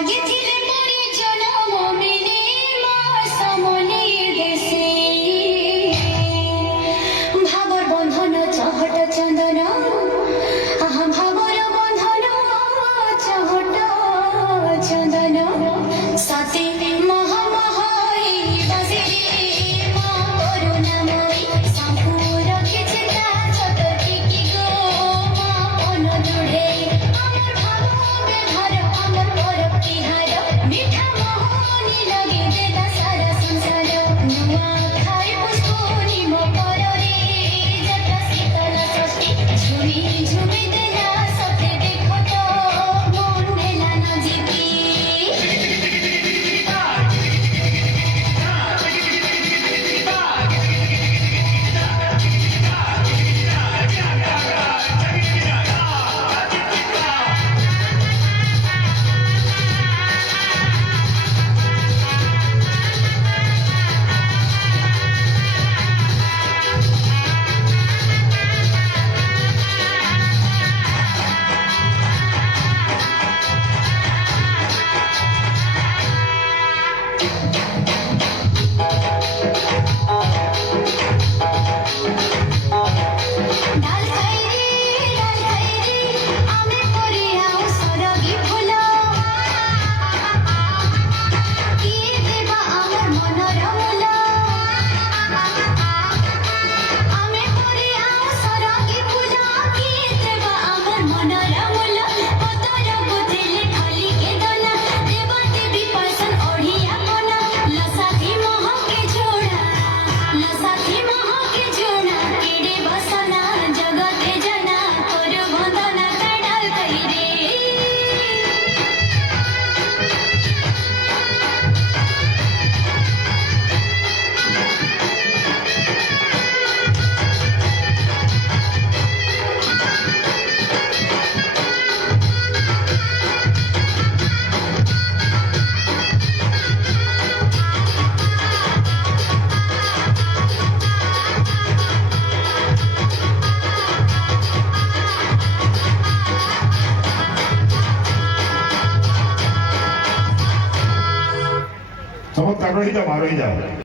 জাগিছিলে পরি জনম মিলে মা সমনি দেশে ভাবর বন্ধন চহট চন্দন আহা ভাবর বন্ধন চহট চন্দন সাথে মহা মহাই বাজে মা করুণাময়ী সম্পূর্ণ খিচে তা চতকি কি গো মা মন জুড়ে আমার ভাববে ধর আমার পরব তিহার মিঠা মোহনি লাগে দেদা সারা সংসার নুয়া খাই পুষ্পনি মো পরে জটা শীতল ষষ্ঠী ঝুমি ঝুমি দেলা সাথে দেখো তো মন মেলা না জিতি ডাল খাই রে আমি পরিয়াও সরগি ফুল কি দেবা আমার মনর মূল আমি পরিয়াও সরগি ফুল কি দেবা আমার মনর মূল পতর বুঝিলে খালি কে দনা দেবা দেবী পয়সন ওড়িয়া কোনা লসাথি মহকে ঝোড়া লসাথি মহকে ঝোড়া কেড়ে বসনা জগতে জনা করু বন্দনা কাডাল কইরে চমৎকার, আপনারা কিন্তু ভালোই যাও।